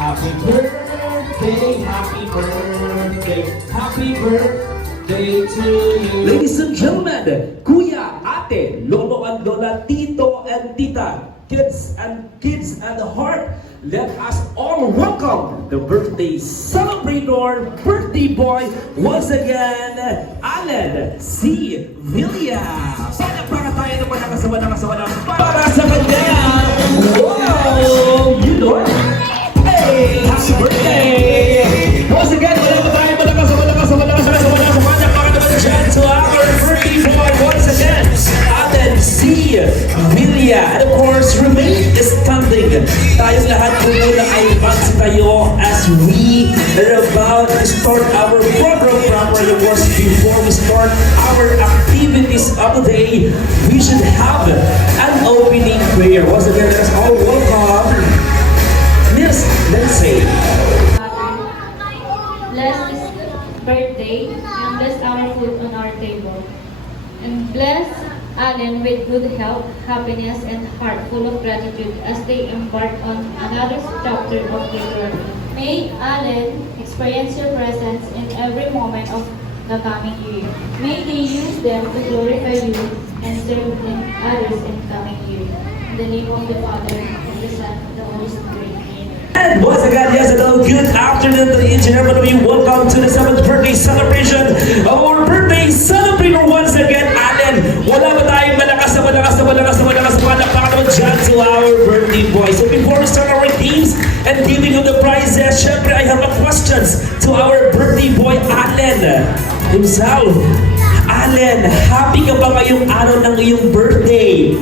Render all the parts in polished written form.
Happy birthday, happy birthday, happy birthday to you. Ladies and gentlemen, Kuya, Ate, Lolo and Lola, Tito and Tita, kids and heart, let us all welcome the birthday celebrator, birthday boy, once again, Allen C. Villa. Para tayo naman nakasawa para sa kanya. Wow! You know it. Hey! Happy birthday! Once again, wala pa tayo para naman dyan to our birthday boy once again, Allen C. Villa. And of course, remain standing. Tayong lahat po muna ay magsitayo as we are about to start our program properly. Of course, before we start our activities of the day, we should have an opening prayer. Once again, let us all welcome Miss Lindsay. Bless this birthday and bless our food on our table. And bless Allen with good health, happiness, and heart full of gratitude as they embark on another chapter of their journey. May Allen experience your presence in every moment of the coming year. May they use them to glorify you and serve others in coming year. In the name of the Father, and the Son, and the Holy Spirit. And once again, yes, hello, good afternoon to each and every one of you. Welcome to the 7th birthday celebration of our birthday celebrator once again, Allen. Wala ba tayong malakas naman dyan to our birthday boy. So before we start our games and giving you the prizes, syempre I have a questions to our birthday boy, Allen himself. Allen, happy ka ba ngayong araw ng iyong birthday?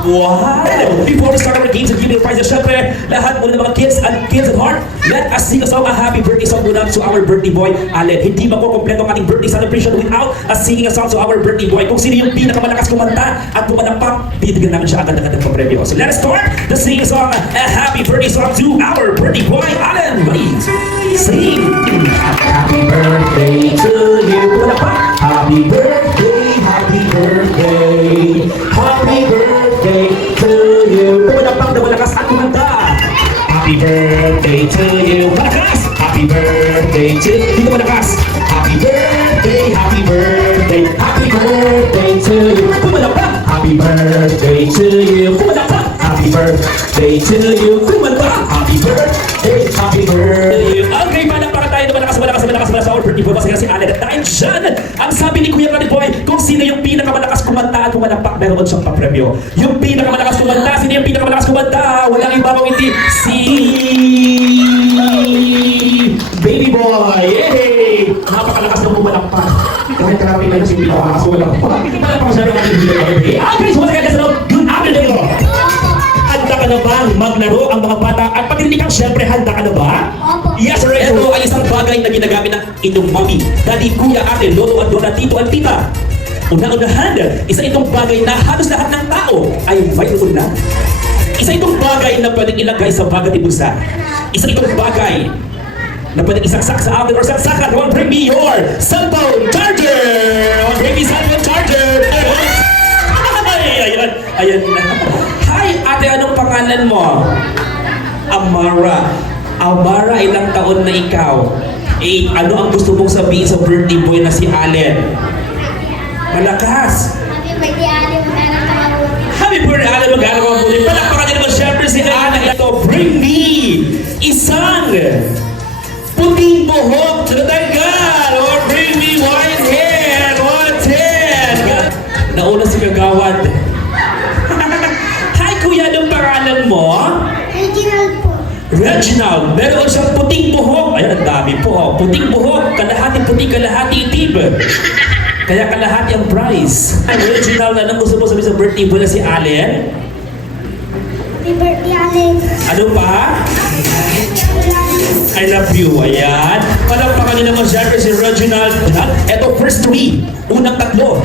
Wow! Before we start our games and give you the prizes, syempre, lahat muna ng mga kids and heart, let us sing a song, a happy birthday song muna to our birthday boy, Allen. Hindi makukompleto ang ating birthday celebration without us singing a song to our birthday boy. Kung sino yung pinakamalakas kumanta at pumalakpak, bibigyan namin siya agad-agad ng papremyo. So let us start the singing song, a happy birthday song to our birthday boy, Allen. Ready? Sing! Happy birthday to you. Pumalakpak! Happy birthday, happy birthday, happy birthday to you. Pumalakpak na malakas at kumanta. Happy birthday to you. Malakas! Happy birthday to you. Dito malakas. Happy birthday, happy birthday, happy birthday to you. Pumalakpak! Happy birthday to you. Pumalakpak! Happy birthday to you. Kumanta! Happy birthday, happy birthday. Okay, palakpakan tayo na malakas sa our birthday boy. Masaya si Allen. At dahil dyan, ang sabi ni Kuya Rani Boy, kung sino yung pinakamalakas kumanta at pumalakpak, meron siyang papremyo. Yung pinakamalakas kumanta, sino yung pinakamalakas kumanta? Walang iba kung hindi si Baby Boy. Yay! Napakalakas ng pumalakpak. Kahit karami lang si pinakamalakas pumalakpak. Palakpak siya ng ating birthday. Okay, so once again, good afternoon. Handa ka na bang maglaro ang mga bata? At patininig kang syempre, handa ka na ba? Yes, sir. Ito ay isang bagay na ginagamit ng inyong mami, daddy, kuya, ate, lolo, at lola, tito, at tita. Una-unahan, isa itong bagay na halos lahat ng tao ay mayroon na. Isa itong bagay na pwedeng ilagay sa bagat ibusa. Isa itong bagay na pwedeng isaksak sa amin or saksakan. Come on, bring me your cellphone charger! Come on, bring me cellphone charger! Ayan na. Hi, ate, anong pangalan mo? Amara. Amara, ilang taon na ikaw? Ano ang gusto mong sabihin sa birthday boy na si Allen? Malakas! Happy birthday, Allen. Mag-anak ka mabuti. Happy birthday, Allen. Mag-anak ka mabuti. Palakpakan din naman syempre si Allen. Ito, bring me isang puting buhok to the tanggal. Or bring me white hair. White hair. Nauna si Kagawad. Hi, kuya. Anong pangalan mo? Reginald po. Reginald, meron siyang puting buhok. Ayan, ang dami po. Oh. Puting buhok, kalahati puti, kalahati itim. Kaya kalahati ang prize. Ay, Reginald, anong gusto mo sabihin sa birthday boy na si Allen? Happy birthday, Allen. Ano pa? I love you. Ayan. Palakpakan niyo naman syempre si Reginald. Ito, first three. Unang tatlo.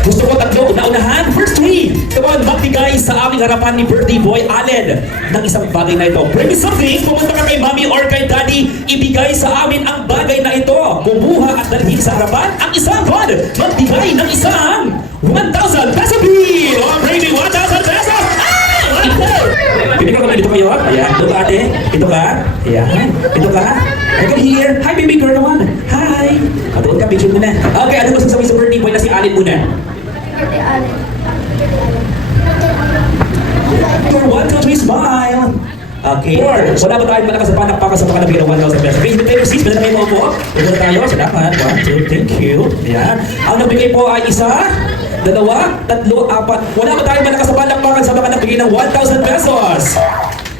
Gusto ko tatlo, una-unahan, first three. Come on, magbigay sa aming harapan ni birthday boy Allen ng isang bagay na ito. Bring me something, pumunta ka kay mommy or kay daddy, ibigay sa amin ang bagay na ito. Kumuha at dalhin sa harapan ang isang bod. Magbigay ng isang 1,000 peso bill. Oh, bring me 1,000 pesos. Pinigyan ko na dito kayo. Charot. Ayan. Ito ka, ate. Ito ka. Ayan. Ito ka. I can hear. Hi, baby girl naman. Hi. Patuod ka, picture mo na. Okay, ano gusto sabihin sa birthday boy na si Alin muna? Birthday Allen. 1, 2, 3, smile. Okay. Wala ba tayong malakas sa panakpakan sa mga nabigyan ng 1,000 pesos? Please, take your seats. Pwede na kayo maupo. Pwede tayo. Salamat. 1, 2, thank you. Ayan. Ang nabigay po ay isa, dalawa, tatlo, apat. Wala ba tayong malakas sa panakpakan sa mga nabigay ng 1,000 pesos?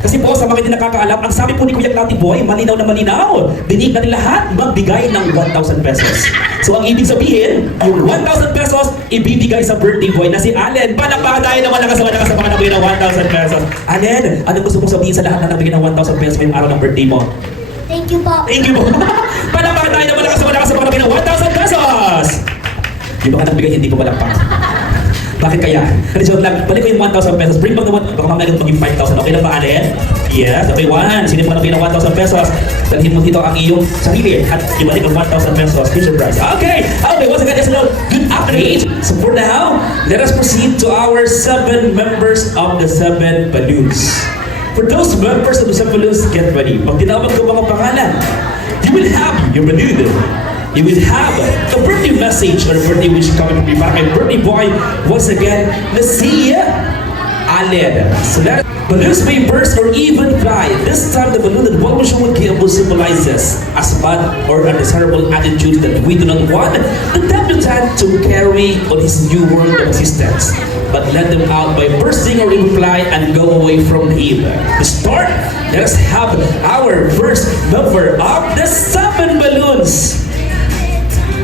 Kasi po, sa mga hindi nakakaalam, ang sabi po ni Kuya Cloudy Boy, malinaw na malinaw. Dinig natin lahat magbigay ng 1,000 pesos. So ang ibig sabihin, yung 1,000 pesos, ibibigay sa birthday boy na si Allen. Palakpakan tayo na malakas sa mga nabigay ng 1,000 pesos. Allen, ano gusto mong sabihin sa lahat na nabigay ng 1,000 pesos ngayong araw ng birthday mo? Thank you po. Thank you po. Palakpakan tayo na malakas sa mga nabigay ng 1,000 pesos. Yung mga nagbigay, hindi ko palakpak. Bakit kaya? Kasi joke lang, balik ko yung 1,000 pesos. Bring back naman, baka mamaya maging 5,000. Okay na ba, Allen? Yes, okay, 1. Sino mo nabigay ng 1,000 pesos? Dalhin mo dito ang iyong sarili at ibalik ang 1,000 pesos. Future prize. Okay, once again, yes, good afternoon. So for now, let us proceed to our 7 members of the 7 balloons. For those members of the 7 balloons, get ready. Pag tinawag ko mga pangalan, you will have your balloon. You will have a birthday message or a birthday wish coming from me para kay birthday boy. Once again, let's see Allen. So that balloons may burst or even fly. This time, the balloon that one wish would give will symbolizes as bad or undesirable attitude that we do not want the debutant to carry on his new world of existence. But let them out by bursting or even fly and go away from him. To start, let us have our first member of the 7 balloons.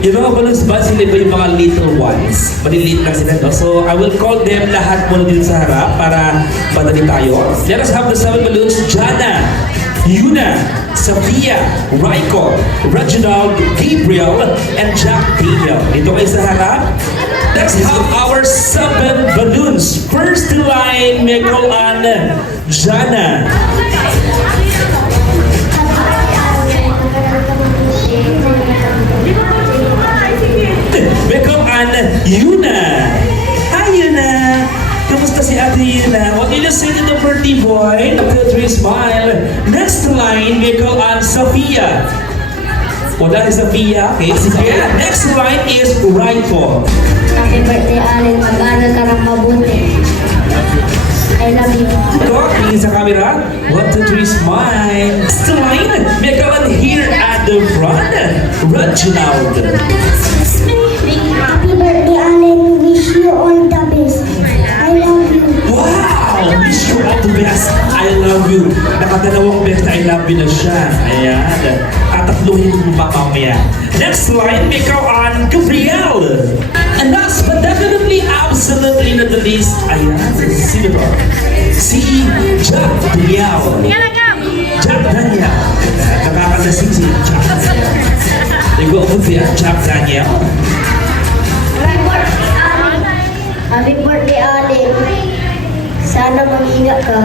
Yung mga balloons ba, sila ba yung mga little ones? Maliliit lang sila, no? So, I will call them lahat muna dito sa harap para madali tayo. Let us have the 7 balloons. Jana, Yuna, Safia, Raiko, Reginald, Gabriel, and Jack Daniel. Dito kayo sa harap. Let's have our 7 balloons. First in line, may call on Jana. Welcome on Yuna. Hi Yuna. Kamusta si Ate Yuna? What did you say to the birthday boy? 1, 2, 3, smile. Next line, we call on Safia. Wala si Safia. Okay, sige. Next line is Raiko. Happy birthday, Allen. Mag-aaral ka ng mabuti. I love you. Go, tingin sa camera. 1, 2, 3, smile. Next line, we call on here at the front. Reginald. Happy birthday, Allen. Wish you all the best. I love you. Wow! Wish you all the best. I love you. Nakadalawang best I love you na siya. Ayan. Tatatluhin mo pa mamaya. Next line, ikaw on Gabriel. And last but definitely, absolutely not the least, ayan, sino ba? Si Jack Daniel. Jack Daniel. Nakakalasing si Jack. Nag-uupot siya, Jack Daniel. Happy birthday, Allen. Sana mag-ingat ka.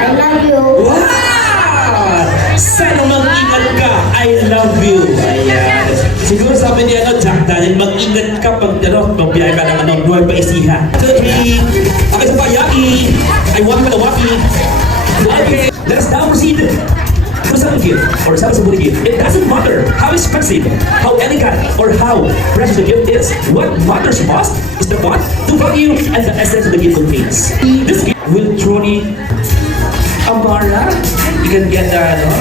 I love you. Wow! Sana mag-ingat ka. I love you. Ayan. Siguro sabi niya, Jack Daniel, mag-ingat ka pag magbiyahe ka ng Nueva Ecija. Okay, sa Payaki. I want ka na waki. Okay, let us now proceed. For some gift or some gift, it doesn't matter how expensive, how elegant, or how precious the gift is. What matters most is the thought, the value, and the essence of the gift contains. This gift will truly, Amara, you can get that, no?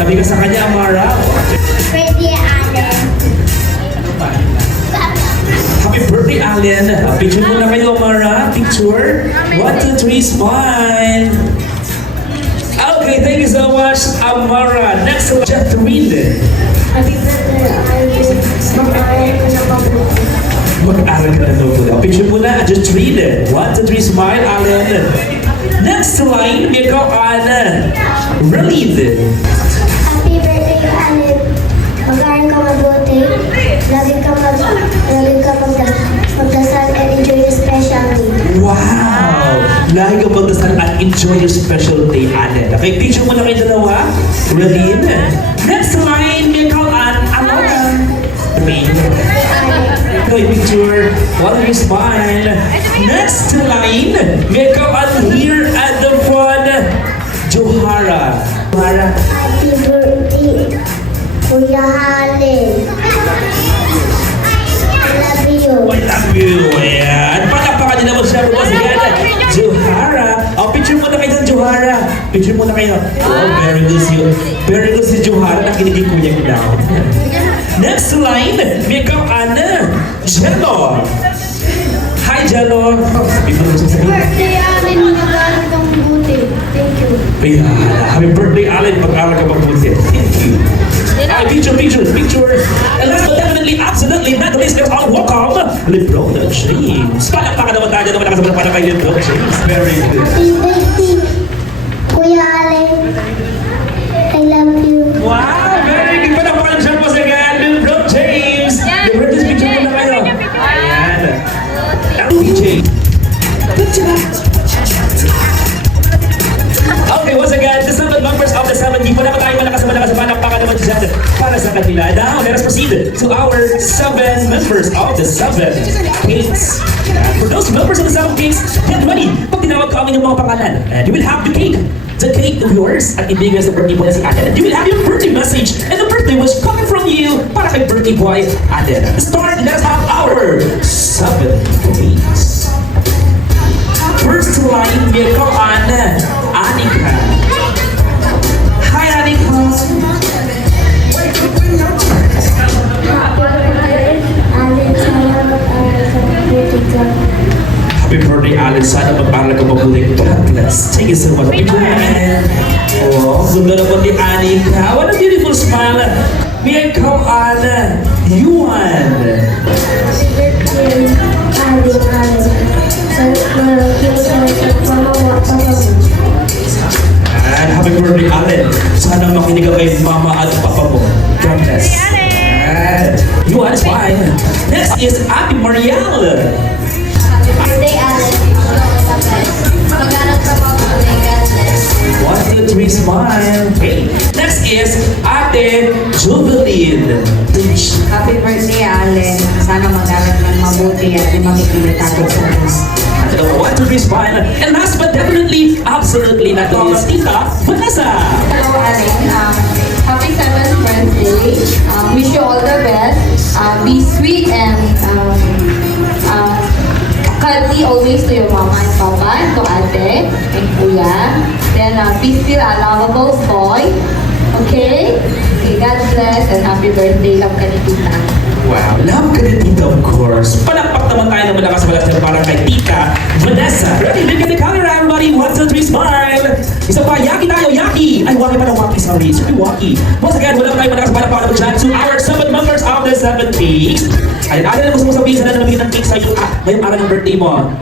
Tabi ka sa kanya, Amara. Birthday, Allen. Happy birthday, Allen. Picture muna kayo, Amara. Picture. 1, 2, 3, smile. Okay, thank you so much, Amara. Next, Jeffrey. Happy birthday, Allen. Mag-aaral ka ng mabuti. Mag-aral ka na daw. Picture muna, just read it. 1, 2, 3, smile, Allen. Next line, ikaw, Anna. Relieve. Happy birthday, Allen. Mag-aaral ka mabuti. Lagi ka magdasal and enjoy your special day. Wow! Lagi ka magdasal at enjoy your special day, Allen. Okay, picture muna kayo dalawa. Relieve. Next line, ikaw, Anna. Okay, picture. While you smile. Next line, ikaw, here at the front. Johara. Johara. Happy birthday, Kuya Allen. I love you. I love you. Ayan. Palakpakan din naman siya. Once again, Johara. Oh, picture muna kayo dyan, Johara. Picture muna kayo. Oh, very good si, very good si Johara. Nakinig yung kuya ko daw. Next line, may Ana. Jello. Hi, Jello. Ito mo sasabihin. Birthday, Allen. Mag-aaral kang mabuti. Thank you. Ayan. Happy birthday, Allen. Pag-aral ka mabuti. Thank you. Ay, picture. And last but definitely, absolutely, not the least, let's all welcome LeBron James. Palakpakan naman tayo naman nakasabang para kay LeBron James. Very good. Happy birthday, Kuya Allen. I love you. Wow, very good. Palakpakan siya po sa again, LeBron James. LeBron James, picture mo na kayo. Ayan. DJ. Good job. Okay, once again, the 7 members of the 7. Di pa naman tayo malakas palakpakan naman dyan para sa kanila. Now, let us proceed to our 7 members of the 7 Kings. For those members of the 7 Kings, get ready. Pag tinawag ko ang inyong mga pangalan, and you will have the cake. The cake of yours at ibigay sa birthday boy na si Aden. And you will have your birthday message and the birthday wish coming from you para kay birthday boy Aden. To start, let's have our 7 Kings. First line, may ko Anika. Hi, Anika. Allen, sana mag-aaral ka mabuti ka. Happy birthday, Alan. Sana mag-aral ka mabuti. God bless. Thank you so much. Picture namin. Oh, ganda naman ni Anika. What a beautiful smile. May ikaw, Ana. Yuan. Happy birthday, Allen. Sana mamawa pa kami. And happy birthday, Alan. Sana makinig ka kay Mama at Papa mo. God bless. And Yuan is fine. Next is Ate Marielle. Happy birthday, Allen. Mag-aaral ka mabuti. God bless. 1, 2, 3, smile. Okay. Next is Ate Jubilin. Happy birthday, Allen. Sana mag-aral kang mabuti at di makikilit ako sa Diyos. 1, 2, 3, smile. And last but definitely, absolutely not the least, Tita Vanessa. Hello, Allen. Happy 7th birthday. Wish you all the best. Be sweet and kindly always to your mama and papa and to ate and kuya. Then be still a lovable boy. Okay? Okay, God bless and happy birthday, love ka ni Tita. Wow, love ka na Tita, of course. Palakpak naman tayo ng malakas para kay Tita Vanessa. Ready, look at the camera, everybody. 1, 2, 3, smile. Isa pa, Yaki tayo, Yaki. Ay, Waki pa ng Waki, sorry. Sorry, Waki. Once again, wala tayo malakas palakpak naman dyan to our 7 members of the 7 Kings. Ay, ano na gusto mo sabihin sa natin ng cake sa'yo? Ngayong araw ng birthday mo.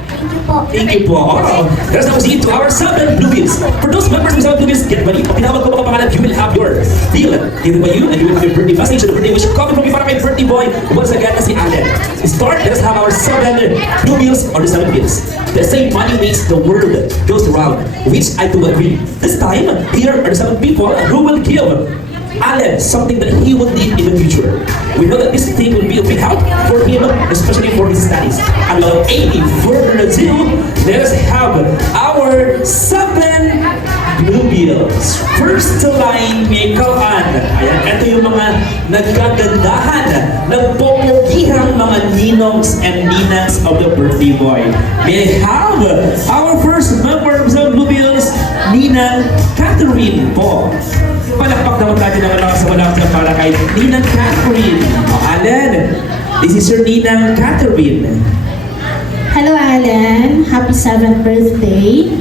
Thank you po. Oh, let's now proceed to our 7 Bluebills. For those members of 7 Bluebills, get ready. Pag tinawag ko mga pangalan, you will have your deal given by you and you will have your birthday message and the birthday wish coming from you para kay birthday boy. Once again, na si Allen. To start, let us have our 7 Bluebills or the 7 Bills. They say money makes the world goes around, which I do agree. This time, here are the 7 people who will give Allen something that he will need in the future. We know that this thing will be a big help for him, especially for his studies. And without any further ado, let us have our 7 Bluebills. First line, may kaan. Ayan, ito yung mga nagkagandahan, nagpupugihang mga ninongs and ninangs of the birthday boy. May have our first member of the Bluebills, Ninang Catherine po. Palakpak naman tayo naman nakasamalang para kay Ninang Catherine. O, Alan, this is your Ninang Catherine. Hello, Alan. Happy 7th birthday.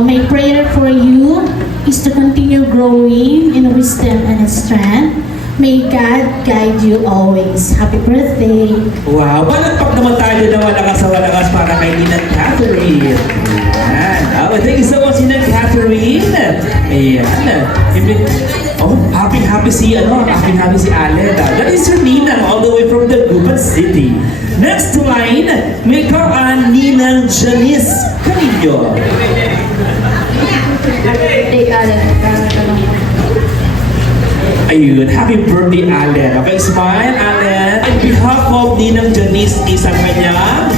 My prayer for you is to continue growing in wisdom and strength. May God guide you always. Happy birthday. Wow, palakpak naman tayo naman nakasawalakas para kay Ninang Catherine. Ayan. Okay, thank you so much, Ninang Catherine. Ayan. Oh, happy si Alan. That is your Ninang all the way from the Guban City. Next line, may kaan Ninang Janice Canillo. Birthday, Allen. Mag-aaral ka mabuti. Ayun, happy birthday, Alan. Okay, smile, Alan. On behalf of Ninang Janice, isang kanyang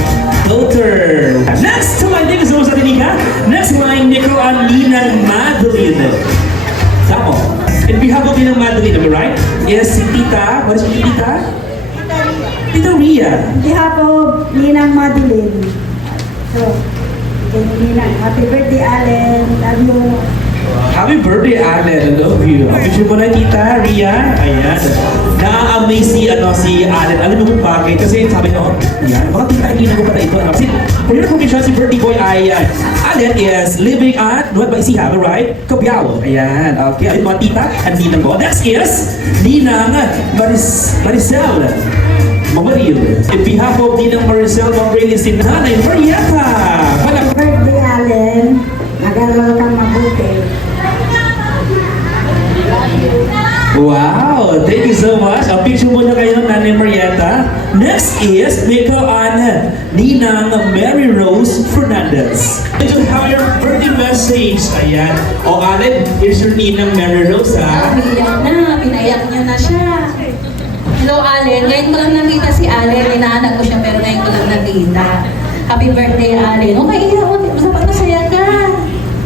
daughter. Next line, thank you so much, Ate Nika. Next line, Nicole and Ninang Madeline. Ninang Madeline, am I right? Yes, si Tita. What is your Tita? Tita Ria. On behalf of Ninang Madeline. So, kay Ninang, happy birthday, Allen. Love you. Happy birthday, Allen. I love you. Picture mo na, Tita Ria. Ayan. Na-amaze si Allen. Alam mo kung bakit? Kasi sabi niya, oh, yan, baka tita-ina ko pala ito. Kasi, for your information, si birthday boy ay, Allen is living at, what ba isi have, right? Cabiao. Ayan. Okay. Ayun mga tita at ninang ko. Next is, Ninang Maricel Mamaril. In behalf of Ninang Maricel Mamaril is si Nanay Marieta. Happy birthday, Allen. Nag-aaral kang mabuti. Wow! Thank you so much. A picture muna kayo, Nanay Marieta. Next is, may on Ninang Mary Rose Fernandez. You have your birthday message. Ayan. O, Allen, here's your Ninang Mary Rose, ha? Umiyak na, pinayak niyo na siya. Hello, Allen. Ngayon ko lang nakita si Allen. Inaanak ko siya, pero ngayon ko lang nakita. Happy birthday, Allen. Okay, dapat masaya ka.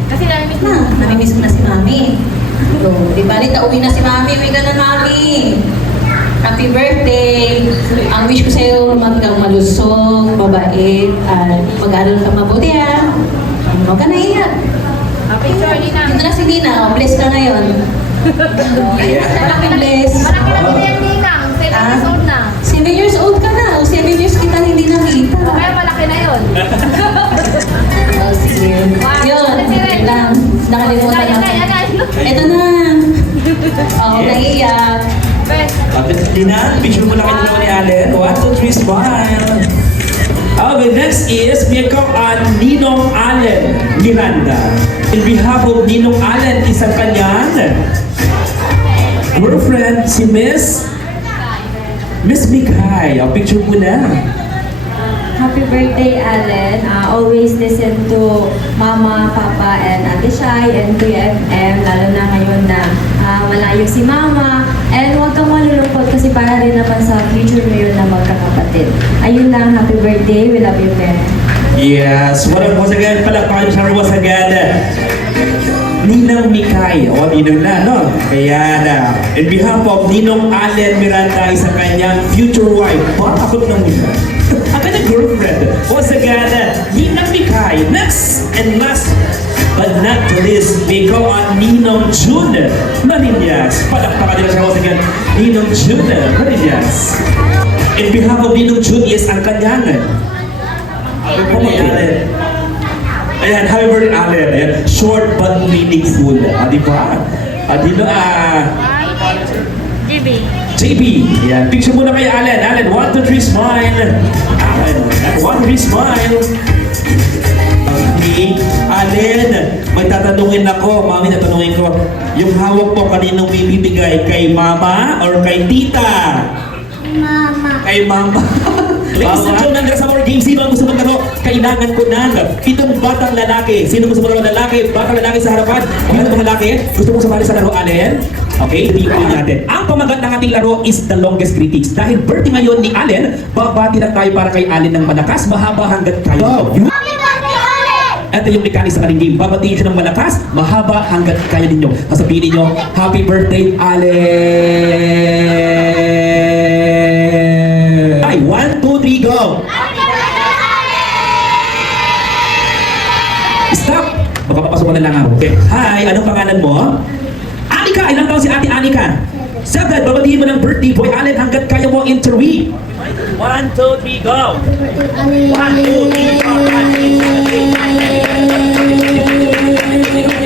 Kasi namimiss Na, namimiss ko na si Mami. So, di ba rin, uwi na si Mami. Uwi ka na, Mami. Happy birthday. Ang wish ko sa'yo, magkang malusog, mabait, at mag-aaral ka mabuti, ha? Huwag ka naiyak. Happy birthday na. Ito na si Dina, bless ka ngayon. Happy bless. Malaki na din Ninang. 7 years old na. 7 years old ka na. O 7 years kita hindi nakita. Kaya malaki na yun. Oh, sige. Yun. Wait lang. Nakalimutan natin. Ito na. Oh, naiiyak. Tina, picture mo na kayo naman ni Allen. 1, 2, 3, smile. Okay, next is, may on Ninong Allen Miranda. In behalf of Ninong Allen, isang kanyang girlfriend, si Miss Mikay. O, picture mo na. Happy birthday, Allen. Always listen to Mama, Papa, and Ate Shai, and Kuya FM, lalo na ngayon na malayo si Mama. And huwag kang malulungkot kasi para rin naman sa future mo yun na magkakapatid. Ayun lang, happy birthday. We love you, friend. Yes, once again, palakpakan siya once again. Ninang Mikay, o Ninang na, no? Kaya na, in behalf of Ninong Allen Miranda, isang kanyang future wife, bakakot ng muna. Ang kanyang girlfriend, once again, Ninang Mikay. Next and last but not least, may go on Ninong June Marinas. Palakpakan nila siya once again, Ninong June Marinas. In behalf of Ninong June is ang kanyang Allen. Ayan, happy birthday, Allen. Ayan, short but meaningful. Di ba? JB. Ayan, picture muna kay Allen. Allen, 1, 2, 3, smile. Allen, 1, 2, 3, smile. Okay, Allen, may tatanungin ako. Mami, tatanungin ko. Yung hawak mo kaninong bibigay? Kay mama or kay tita? Mama. Kay mama. Ladies and gentlemen, sa more games, sino ang gusto maglaro? Kailangan ko ng itong batang lalaki. Sino gusto maglaro lalaki? Batang lalaki sa harapan? Ano ba lalaki? Gusto mo sumali sa laro, Allen? Okay, hindi ko natin. Ang pamagat ng ating laro is the longest greetings. Dahil birthday ngayon ni Allen, babati lang tayo para kay Allen ng malakas, mahaba hanggat kayo. Happy birthday, Allen! Ito yung mechanics sa kaning game. Babatiin siya ng malakas, mahaba hanggat kaya ninyo. Sasabihin ninyo, Happy birthday, Allen! Ay, 1, 2, 3, go! Happy birthday, Allen! Stop! Baka papasok na lang ako. Okay. Hi, anong pangalan mo? Anika! Ilang taon si Ate Anika? 7, babatiin mo ng birthday boy Allen hanggat kaya mo in 3. 1, 2, 3, go! 1, 2, 3, 4, 5, 6, 7, 8, 9, 10, 11,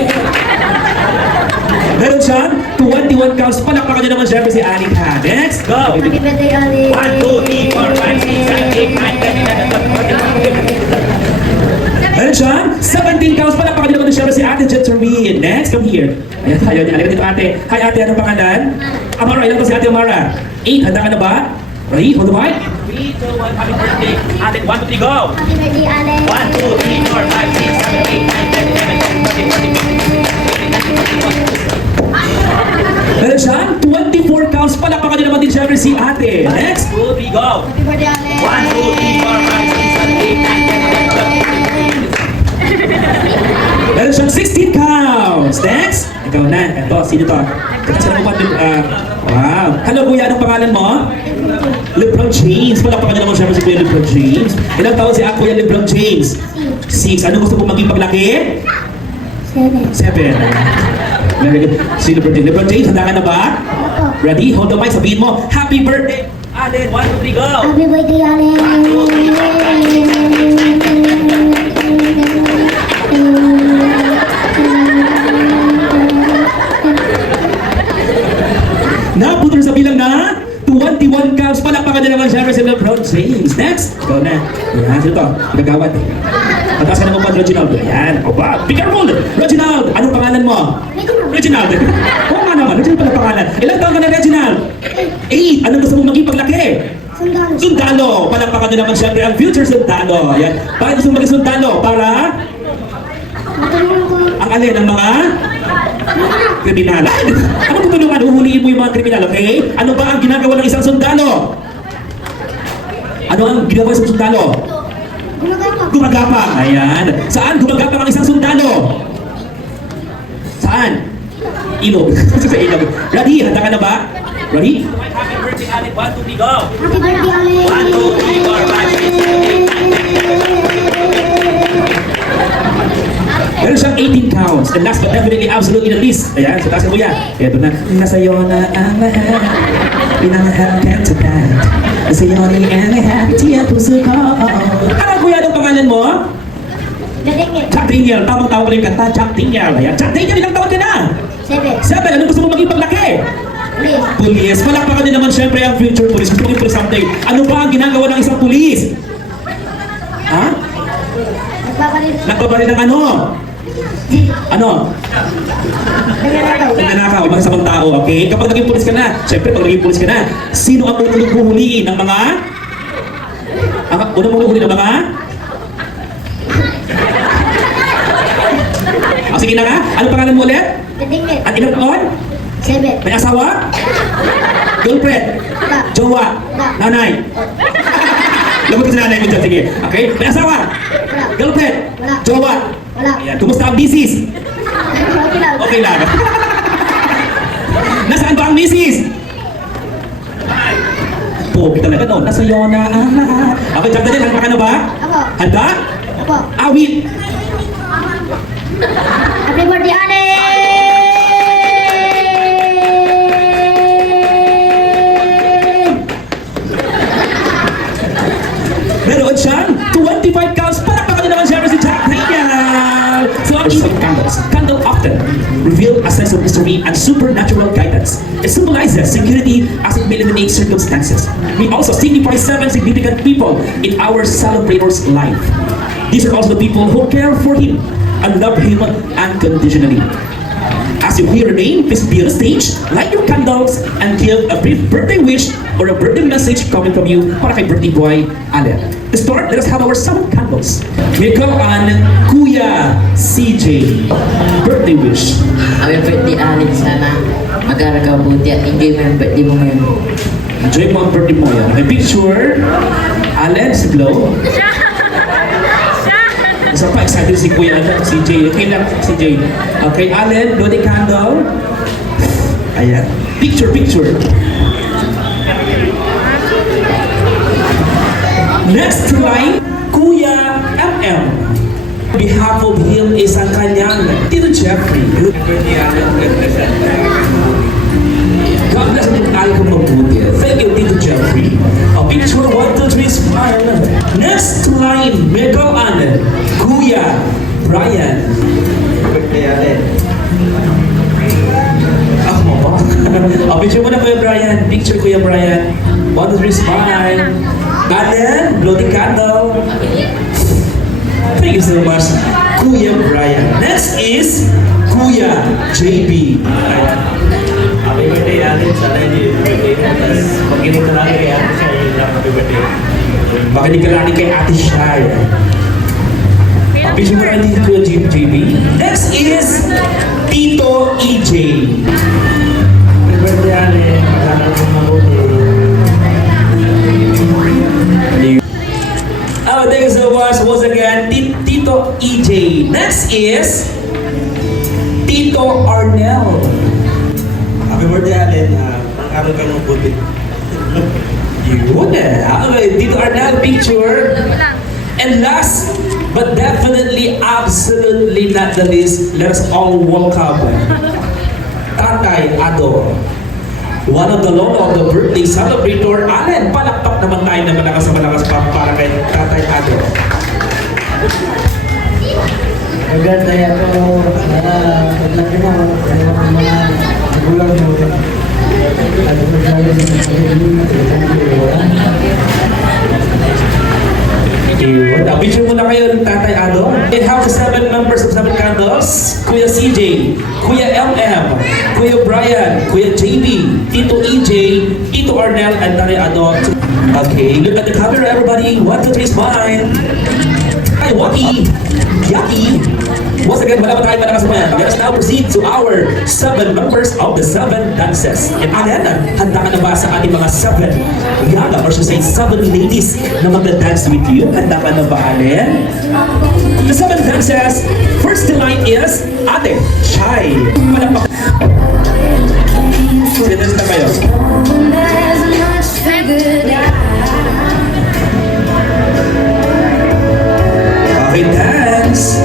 12. Meron siyang 21 counts. Palakpakan niyo naman syempre si Anika. Next, go! Happy birthday, Allen! 1, 2, 3, 4, 5, 6, 7, 8, 9, 10, 11, 12. Meron siyang 17 counts. Palakpakan niyo naman syempre si Ate Jetterine. Next, come here. Ayan tayo. Alika dito, ate. Hi, ate. Anong pangalan? Amara. Ilan to si Ate Amara? 8. Handa ka na ba? Ready? Hold the mic. 3, 2, 1. Happy birthday. Ate, 1, 2, 3, go! Happy birthday, Allen! 1, 2, 3, 4, 5, 6, 7, 8, 9, 10, 11, 12, 13, 14, 15, 16, 17, 18, 19, 20, 21. Meron siyang 24 counts. Palakpakan niyo naman din syempre si ate. Next, 2, 3, go! Happy birthday, Allen! 1, 2, 3, 4, 5, 6, 7, 8, 9, 10, 11, 12, 13, 14, 15, 16, 17, 18, 19, 20, 21. Meron siyang 16 counts. Next, ikaw na. Ito, sino to? Kasi mo pa, wow. Hello kuya, anong pangalan mo? LeBron James. Palakpakan niyo naman siya si Kuya LeBron James. Ilang taon si Kuya LeBron James? 6. Ano gusto mo maging paglaki? 7. Very good. Si LeBron James. LeBron James, handa ka na ba? Ready? Hold the mic. Sabihin mo, Happy birthday! Allen, 1, 2, 3, go! Happy birthday, Allen! Napunta sa bilang na 21 counts. Palakpakan na naman siya si LeBron James. Next, go na. Yan, sino to? Nagagawad. Pataas ka naman pa, Reginald. Yan. O ba? Pick and roll! Reginald! Anong pangalan mo? Reginald. Oo nga naman. Reginald pala pangalan. Ilang taon ka na, Reginald? 8. Anong gusto mong maging paglaki? Sundalo. Sundalo! Palakpakan na naman siyempre ang future sundalo. Yan. Bakit gusto mong maging sundalo? Para? Matulungan ko. Ang alin? Ang mga? Kriminal. Ano tutulungan? Uhuliin mo yung mga kriminal, okay? Ano ba ang ginagawa ng isang sundalo? Ano ang ginagawa ng isang sundalo? Gumagapang. Gumagapang. Ayan. Saan gumagapang ang isang sundalo? Saan? Ilog. Sa ilog. Ready? Handa ka na ba? Ready? Happy birthday, Allen. 1, 2, 3, go! Happy birthday, Allen! 1, 2, 3, 4, 5, 6, 7, 8. Meron siyang 18 counts. And last but definitely absolutely the least. Ayan, so taas mo yan. Ito na. Nasa'yo na ang lahat. Pinanghal ka to that. Nasa'yo ni ang lahat. Tiyan puso ko. Ano kuya, anong pangalan mo? Dadengin. Jack Daniel. Tamang-tawag pala yung kanta. Jack Daniel. Ayan. Jack Daniel, ilang taon ka na? 7. 7. Anong gusto mo maging paglaki? Please. Pulis. Palakpakan din naman syempre ang future police. Gusto mo yung police someday. Ano ba ang ginagawa ng isang pulis? Ha? Nagpapalit. Nagbabaril ng ano? Ano? Nagnanakaw. Nagnanakaw, ibang samang tao, okay? Kapag naging pulis ka na, syempre pag naging pulis ka na, sino ang unang huhuliin ng mga? Unang huhuliin ng mga? Sige na nga, ano pangalan mo ulit? Dadengin. At ilang taon? 7. May asawa? Girlfriend? Wala. Jowa? Nanay? Lagot ka sa nanay mo dyan, sige. Okay? May asawa? Wala. Girlfriend? Wala. Jowa? Wala. Ayan, kumusta ang misis? Okay lang. Okay lang. Nasaan ba ang misis? Pogi talaga no. Nasa iyo na ang lahat. Okay, Jack Daniel, handa ka na ba? Ako. Handa? Ako. Awit! Happy birthday, Allen! Meron siyang 25 counts. Palakpakan naman siya si Jack Daniel. So ang ibig candle often reveal a sense of mystery and supernatural guidance. It symbolizes security as it may eliminate circumstances. We also signify 7 significant people in our celebrator's life. These are also the people who care for him and love him unconditionally. As you hear your name, please be on the stage, light your candles, and give a brief birthday wish or a birthday message coming from you para kay birthday boy, Allen. To start, let us have our 7 candles. We go on Kuya CJ. Birthday wish. Happy birthday, Allen. Sana mag-aral ka buti at enjoy mo yung birthday mo ngayon. Enjoy mo ang birthday mo yan. Okay, picture. Allen, si Glow. Isa pa, excited si Kuya CJ. Okay lang, CJ. Okay, Allen, blow the candle. Ayan. Picture, picture. Next line, Kuya MM. On behalf of him is ang kanyang Tito Jeffrey. Good birthday, Allen. God bless and alam ko mabuti. Thank you, Tito Jeffrey. A picture, 1, 2, 3, smile. Next line, may go on Kuya Brian. Ako mo ba? A picture mo na, Kuya Brian. Picture, Kuya Brian. 1, 2, 3, smile. And then, blow the candle. Thank you so much, Kuya Brian. Next is Kuya JB. Happy birthday, Allen. Sana hindi birthday mo. Tapos pag-inig ka lang kay Ate Shai, yun lang happy birthday. Makinig ka lang kay Ate Shai. Picture mo rin dito, Kuya JB. Next is Tito EJ. Happy birthday, Allen. Sana kong mabuti. Oh, thank you so much once again, Tito EJ. Next is Tito Tito Arnel. Happy birthday, Allen. Pang-aral ka ng buti. Yun eh. Okay, Tito Arnel picture. And last but definitely absolutely not the least, let us all welcome Tatay Ado. One of the lolo of the birthday celebrator, Allen. Palakpak naman tayo na malakas para kay Tatay Ado. Maganda yan ako na paglaki mo, mga magulang mo. At magdala sa Yun. Picture muna kayo ng Tatay Ado. We have the 7 members of 7 Candles. Kuya CJ, Kuya MM, Kuya Brian, Kuya JB, Tito EJ, Tito Arnel, and Tatay Ado. Okay, look at the camera everybody. 1, 2, 3, smile. Ay, waki! Yaki! Once again, wala pa tayo malakas pa yan. Let us now proceed to our 7 members of the 7 dances. And Allen, handa ka na ba sa ating mga 7 yala, or should I say 7 ladies na magda-dance with you? Handa ka na ba, Allen? The 7 dances, first in line is Ate Chai. Malapak. Dance na kayo. Okay, dance.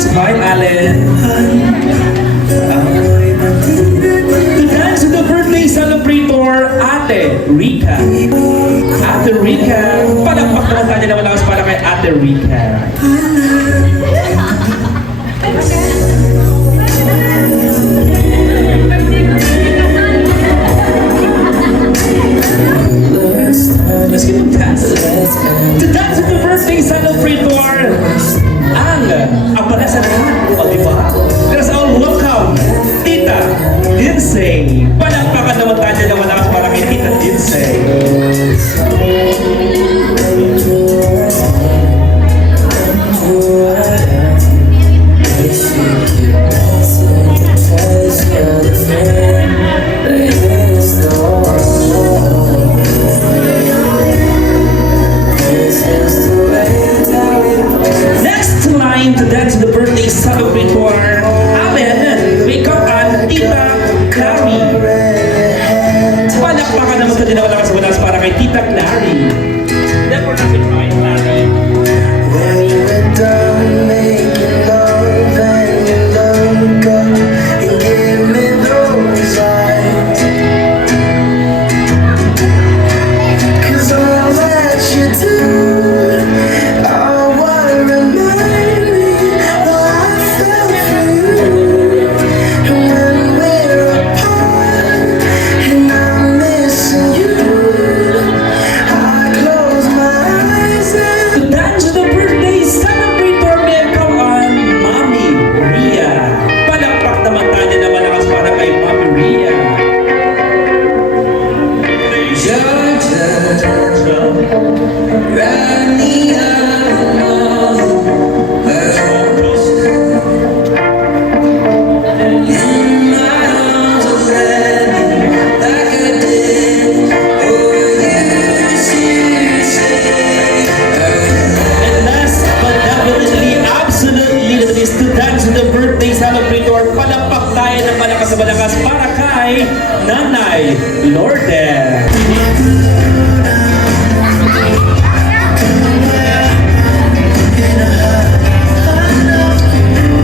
Smile, Allen. To dance to the birthday celebrator, Ate Rica. Ate Rica. Palakpak naman tayo na malakas para kay Ate Rica. Let's get them dance. To dance to the birthday celebrator, ang pala sa lahat, o diba? Let us all welcome Tita Lindsay. Palakpakan naman tayo na malakas para kay Tita Lindsay. To dance the birthday celebrator, Amen. Wake up and Tita Clary. Palakpakan naman sa dinawala sa walas para kay Tita Clary. Never natin try, Clary. When you went down making love and you let go and give me those eyes, 'cause all that you do, malakas para kay Nanay Lourdes.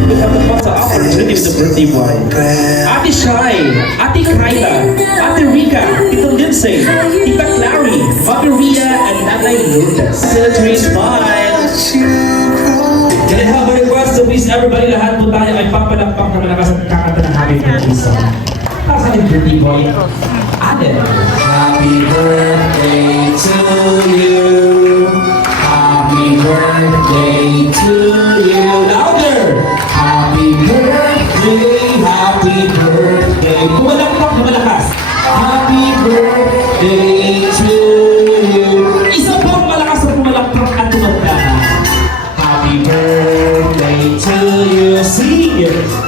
We have the opportunity with the birthday boy. Ate Shai, Ate Kyla, Ate Rica, Tito Lindsay, Tita Clary, Mother Ria, and Nanay Lourdes. Celebrate smile. Can I have a request to please everybody, lahat po tayo ay papalakpak na malakas at kakanta ng happy birthday song. Para sa ating birthday boy, Allen. Happy birthday to you. Happy birthday to you. Louder! Happy birthday, happy birthday. Pumalakpak na malakas. Happy birthday to you. Isa pang malakas na pumalakpak at tumanda. Happy birthday.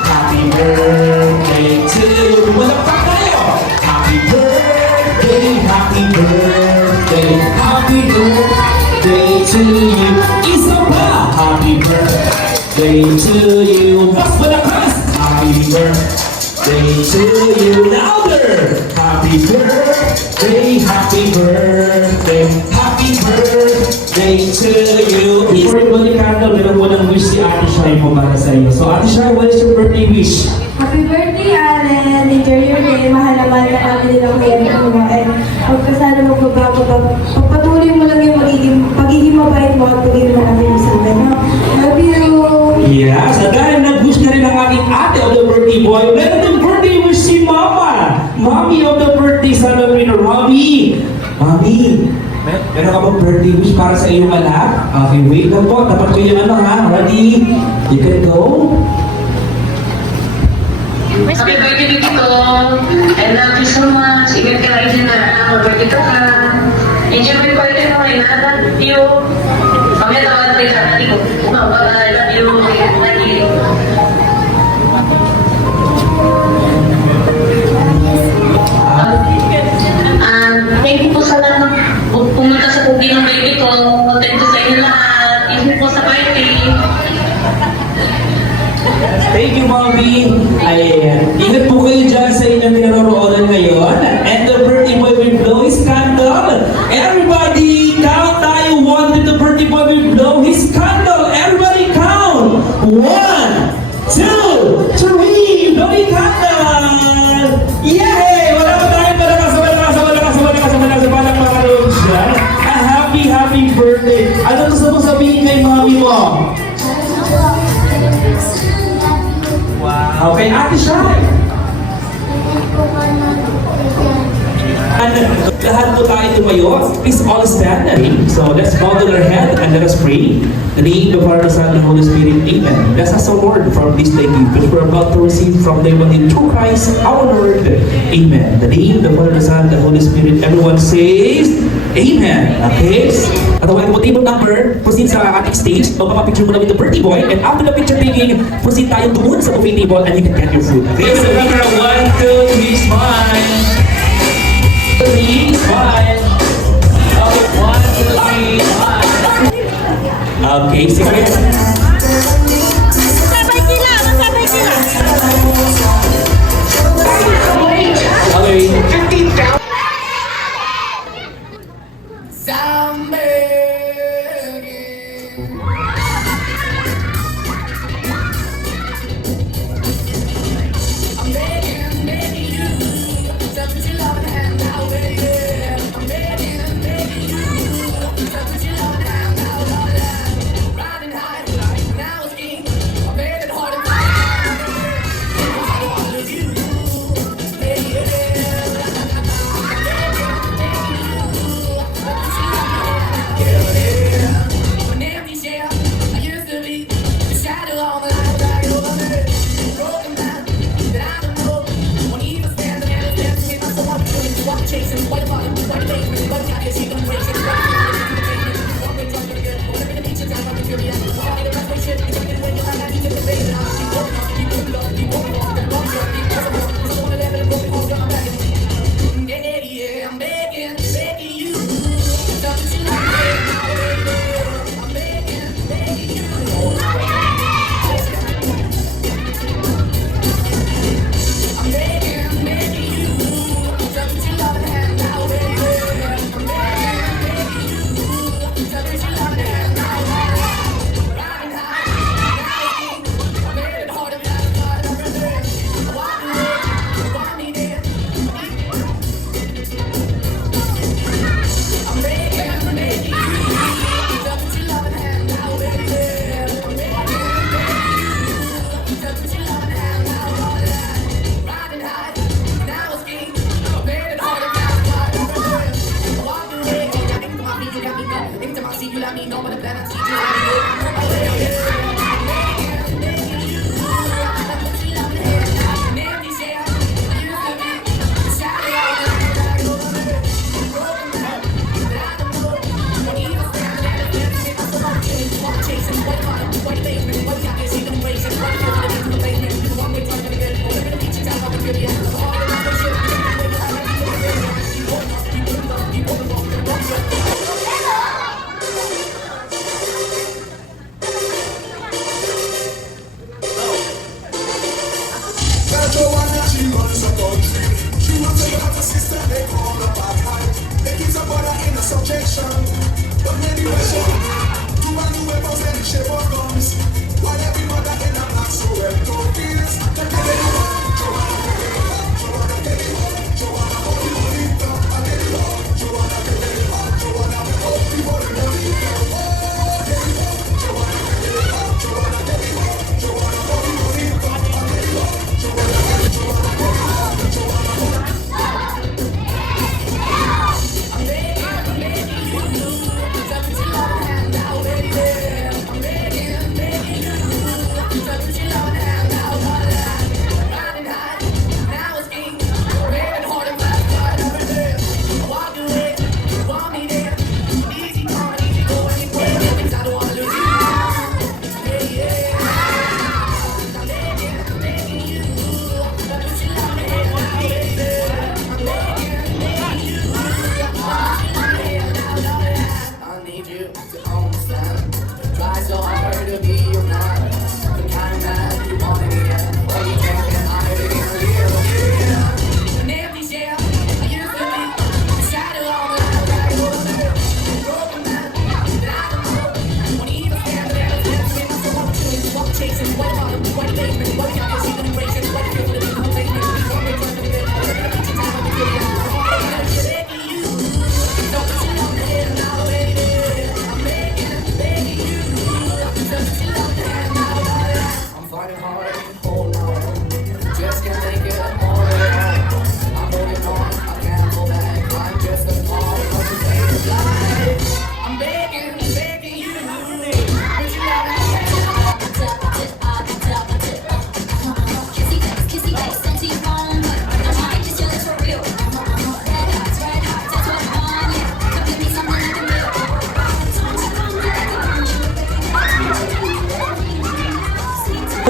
Happy birthday to you. Malakpak tayo. Happy birthday, happy birthday, happy birthday to you. Isa pa. Happy birthday to you. Mas malakas. Happy birthday to you. Louder. Happy birthday, happy birthday, happy birthday to you. Before you balik candle, meron mo ng wish si Ate Shai mo para sa iyo. So Ate Shai, what is your birthday wish? Happy birthday, Allen! Enjoy your day. Mahal na mahal ka namin din ang kaya mo. And huwag ka sana magbabago pa. Pagpatuloy mo lang yung pagiging mabait mo at pagiging malapit mo sa akin. Love you! Yes, at dahil nag-wish na rin ang ating ate of the birthday boy, meron din birthday wish si Mama. Mommy of the birthday celebrator, Mommy. Mommy, meron ka bang birthday wish para sa iyong anak? Okay, wait lang po. Dapat ko yung ano ha. Ready? You can go. Happy birthday, Tito. I love you so much. Ingat ka lagi na. Mag-birthday ka. Enjoy mo yung birthday mo. I love you. Mamaya tawag tayo sa atin ko. I love you. Love you. Thank you po sa lahat. Pumunta sa pugi ng baby ko. Thank you sa inyo lahat. Thank you po sa party. Thank you, Mommy. Ingat po kayo dyan sa inyong pinaroroonan ngayon. And the birthday boy will blow his candle. Everybody, count tayo. 1 till the birthday boy will blow his candle. Everybody count. 1, 2, 3. Blow your candle. Yay! Wala pa tayo malakas. A happy birthday. Ano gusto mo sabihin kay Mommy mo? Okay, Ate Shai. And lahat po tayo tumayo. Please all stand. So let's bow down our head and let us pray. In the name of the Father, Son, and Holy Spirit. Amen. Bless us, O Lord, from this day which we're about to receive from the one in true Christ, our Lord. Amen. In the name of the Father, Son, and the Holy Spirit. Everyone says, Amen. Okay? At when motivo number, proceed sa ating stage. Magpapapicture mo na with the birthday boy. And after the picture taking, proceed tayo tumun sa buffet table and you can get your food. Okay? So number 1, 2, 3, smile. 3, smile. 1, 2, 3, smile. Okay, sige. Okay.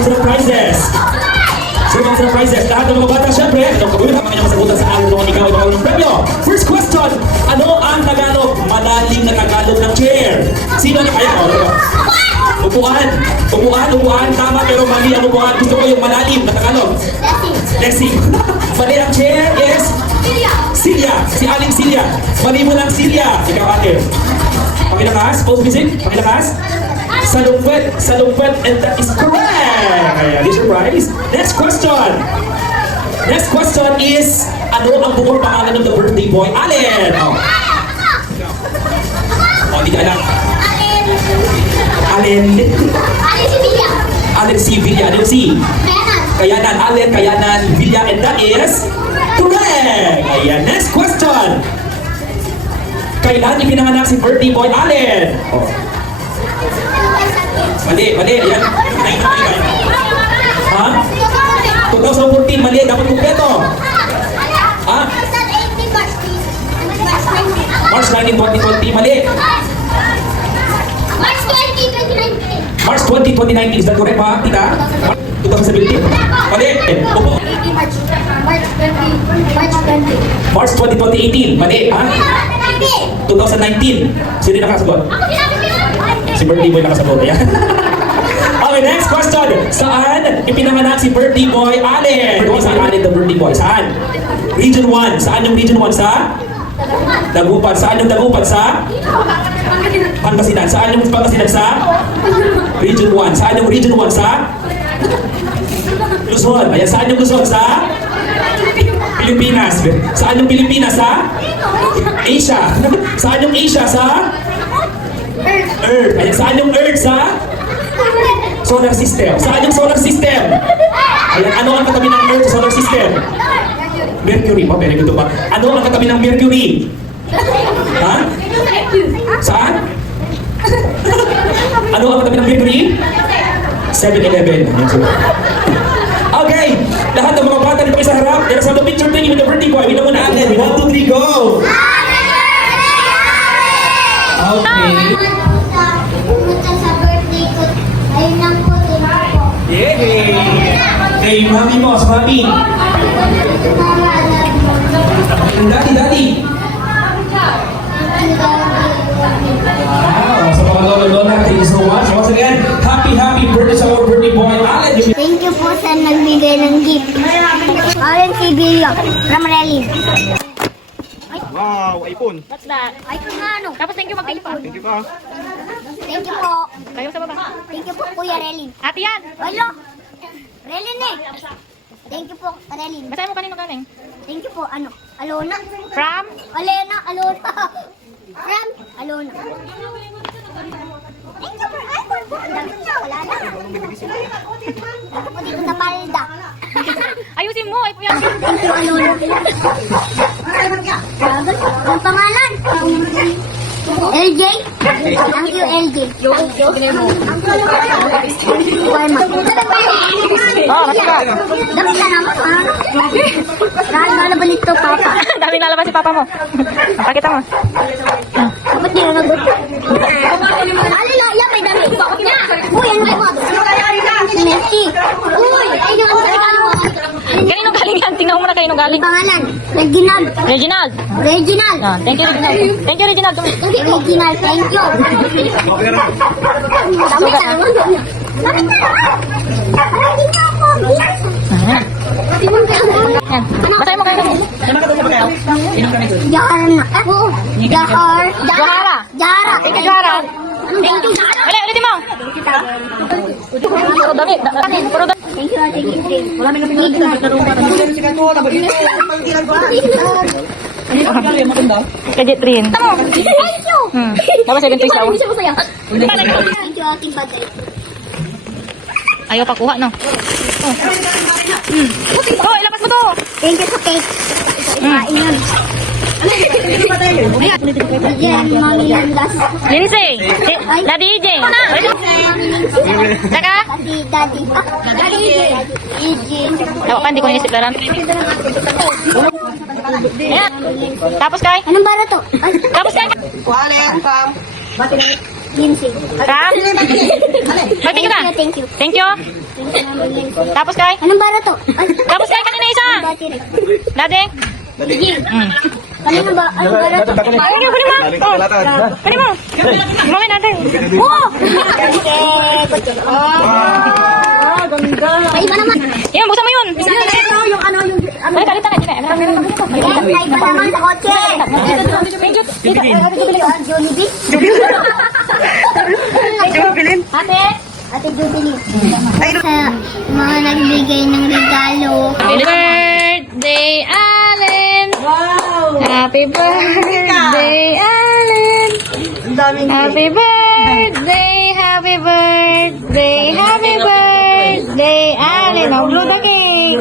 Surprises! So mga surprises, lahat ng mga bata syempre, anong kabuhin ang mga inyong kasagutan sa araw ng ikaw ng premyo? First question, ano ang Tagalog? Malalim na Tagalog ng chair. Sino na kaya? Upuan. Upuan. Tama pero mali ang upuan. Gusto ko yung malalim na Tagalog. Lexi. Mali ang chair is? Silya. Si Aling Silya. Mali mo lang Silya. Ikaw ate. Pakilakas. Pause music. Pakilakas. Salungpet, and that is correct! Ayan, is surprise. Next question is, ano ang buong pangalan ng the birthday boy? Allen! Hindi ka alam. Allen Sevilla. Ano si? Kayanan, Villa, and that is correct! Ayan, next question. Kailan ipinanganak si birthday boy Allen? Mali. Ayan. Ha? 2014, mali. Dapat kumpleto. Ha? March 19, 2020, mali. March 20, 2019. Is that correct ba, tita? 2017? Mali. Opo. March 20, 2018. Mali. Ha? 2019. Sino yung nakasagot? Si birthday boy nakasagot. Ayan. Okay, next question. Saan ipinanganak si birthday boy Allen? Saan Allen the birthday boy? Saan? Region 1. Saan yung Region 1? Sa? Dagupan. Saan yung Dagupan? Sa? Pangasinan. Saan yung Pangasinan? Sa? Region 1. Saan yung Region 1? Sa? Luzon. Ayan. Saan yung Luzon? Sa? Pilipinas. Saan yung Pilipinas? Sa? Asia. Saan yung Asia? Sa? Earth. Ayan, saan yung Earth sa? Solar System. Saan yung Solar System? Ayan, ano ang katabi ng Earth sa Solar System? Mercury. Oh, very good ba? Ano ang katabi ng Mercury? Ha? Saan? Ano ang katabi ng Mercury? 7-Eleven. Okay, lahat ng mga bata dito sa harap. There's a picture taking with the birthday boy. We know na Allen. 1, 2, 3, go! Okay. Pumunta sa birthday ko. Ayun lang po, tinako. Yay! Kay mami mo, sa mami. Daddy. Wow, sa mga Papa Lolo Lola, thank you so much. Once again, happy birthday sa our birthday boy, Allen. Thank you po sa nagbigay ng gift. Allen Sibilio, from Relin. Wow, iPhone. What's that? iPhone nga ano. Tapos thank you mag-thank you. Thank you pa. Thank you po. Kayo sa baba. Thank you po, Kuya Relin. Ate yan! Hello. Relin eh. Thank you po, Relin. Basahin mo kanino galing? Thank you po, ano? Alona. From? Alena, Alona. From Alona. Thank you for iPhone po. Ang dami niya, wala na. Ako po dito sa palda. Ayusin mo! Ay, kuya! Thank you, Alona. Ang pangalan? LJ? Thank you, LJ. Dami ka naman, ha? Dahil malaban ito, Papa. Daming lalabas si papa mo. Pakita mo. Dapat di na nagusto. Alala, yan, may dami ito. Uy, ano ba? Messi. Uy, ay, yung Kanino galing yan? Tingnan mo muna kanino galing. pangalan? Reginald. Reginald. Reginald. Ah, thank you, Reginald. Thank you, Reginald. Reginald, thank you. Dami ka naman. Dami ka naman. Ready na ako. Yan. Basahin mo kayo. Jahar na. Jahar. Johara. Jahara. Thank you, Johara. Thank you, Jahara. Ulitin mo. Puro dami. Puro dami. Thank you, Ate Gigi. Wala may Kajit rin. Thank you. Tapos 7 days daw. Thank you, Ate Bagay. Ayaw pa kuha, no? Oh, ilakas mo to. Thank you sa cake. Kain yun. Yan, Mami Lindas. Lindsay. La DJ. Saka? Daddy. Daddy. Tawa ka, hindi ko inisip laran. Ayan. Tapos kay? Anong bara to? Tapos kay? Lindsay. Ram? Thank you na. Thank you. Thank you. Tapos kay? Anong bara to? Tapos kay kanina isa. Dati? Gigi. Hmm. Kanino ba? Anong bara to? Kunin mo. Kunin mo. Mamay natin. Oh! Ay, iba naman. Yan, buksan mo yun. Yung ano, yung... Ay, kalita na. Yan, ay iba naman sa kotse. Thank you. Jollibee. Ate? Ate Jubilee. Sa mga nagbigay ng regalo. Happy birthday, Allen! Wow! Happy birthday, Allen! Happy birthday, happy birthday, happy birthday, Allen! Ang blue the cake!